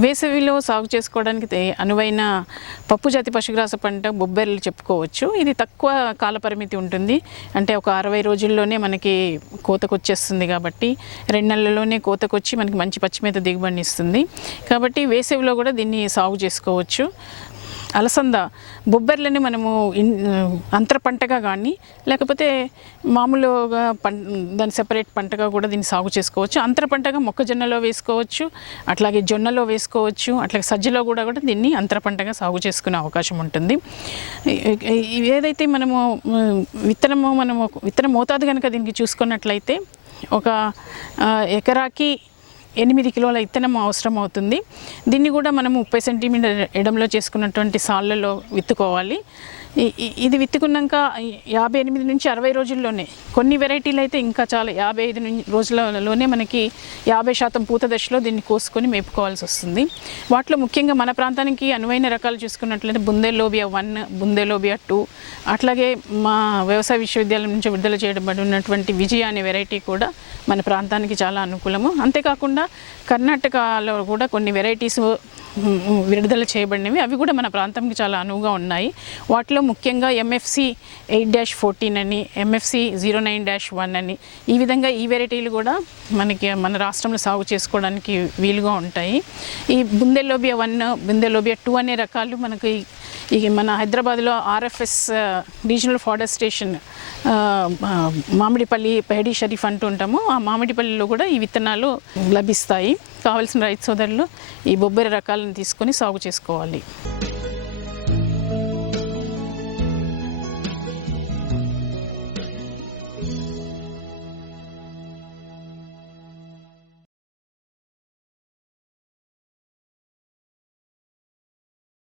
వేసవిలో సాగు చేసుకోవడానికి అనువైన పప్పు జాతి పశుగ్రాస పంట బొబ్బెర్లు చెప్పుకోవచ్చు. ఇది తక్కువ కాలపరిమితి ఉంటుంది. అంటే ఒక అరవై రోజుల్లోనే మనకి కోతకు వచ్చేస్తుంది కాబట్టి రెండు నెలల్లోనే కోతకొచ్చి మనకి మంచి పచ్చిమేత దిగుబడిని ఇస్తుంది కాబట్టి వేసవిలో కూడా దీన్ని సాగు చేసుకోవచ్చు. అలసంద బొబ్బెర్లని మనము అంతర పంటగా కానీ లేకపోతే మామూలుగా పం దాని సెపరేట్ పంటగా కూడా దీన్ని సాగు చేసుకోవచ్చు. అంతర పంటగా మొక్కజొన్నలో వేసుకోవచ్చు అట్లాగే జొన్నలో వేసుకోవచ్చు అట్లాగే సజ్జలో కూడా కూడా దీన్ని అంతర పంటగా సాగు చేసుకునే అవకాశం ఉంటుంది. ఏదైతే మనము విత్తనము మనము విత్తన మోతాదు కనుక దీనికి చూసుకున్నట్లయితే ఒక ఎకరాకి ఎనిమిది కిలోల ఇత్తనం అవసరం అవుతుంది దీన్ని కూడా మనం ముప్పై సెంటీమీటర్ ఎడంలో చేసుకున్నటువంటి సాళ్ళలో విత్తుకోవాలి. ఇది విత్తుకున్నాక యాభై ఎనిమిది నుంచి అరవై రోజుల్లోనే కొన్ని వెరైటీలు అయితే ఇంకా చాలా యాభై ఐదు నుంచి రోజులలోనే మనకి యాభై శాతం పూత దశలో దీన్ని కోసుకొని మేపుకోవాల్సి వస్తుంది. వాటిలో ముఖ్యంగా మన ప్రాంతానికి అనువైన రకాలు చూసుకున్నట్లయితే బుందేలోబియా వన్ బుందేలోబియా టూ అట్లాగే మా వ్యవసాయ విశ్వవిద్యాలయం నుంచి విడుదల చేయబడి ఉన్నటువంటి విజయ అనే వెరైటీ కూడా మన ప్రాంతానికి చాలా అనుకూలము. అంతేకాకుండా కర్ణాటకలో కూడా కొన్ని వెరైటీస్ విడుదల చేయబడినవి. అవి కూడా మన ప్రాంతంకి చాలా అనువుగా ఉన్నాయి. వాటిలో ముఖ్యంగా ఎంఎఫ్సి ఎయిట్ డాష్ ఫోర్టీన్ అని MFC zero nine dash one అని ఈ విధంగా ఈ వెరైటీలు కూడా మనకి మన రాష్ట్రంలో సాగు చేసుకోవడానికి వీలుగా ఉంటాయి. ఈ బుందెలోబియా వన్ బుందెలోబియా టూ అనే రకాలు మనకి ఈ మన హైదరాబాద్లో RFS regional forest station Mamidipalli Paidi Sharif అంటూ ఉంటాము ఆ మామిడిపల్లిలో కూడా ఈ విత్తనాలు లభిస్తాయి కావాల్సిన రైతు సోదరులు ఈ బొబ్బరి రకాలను తీసుకొని సాగు చేసుకోవాలి.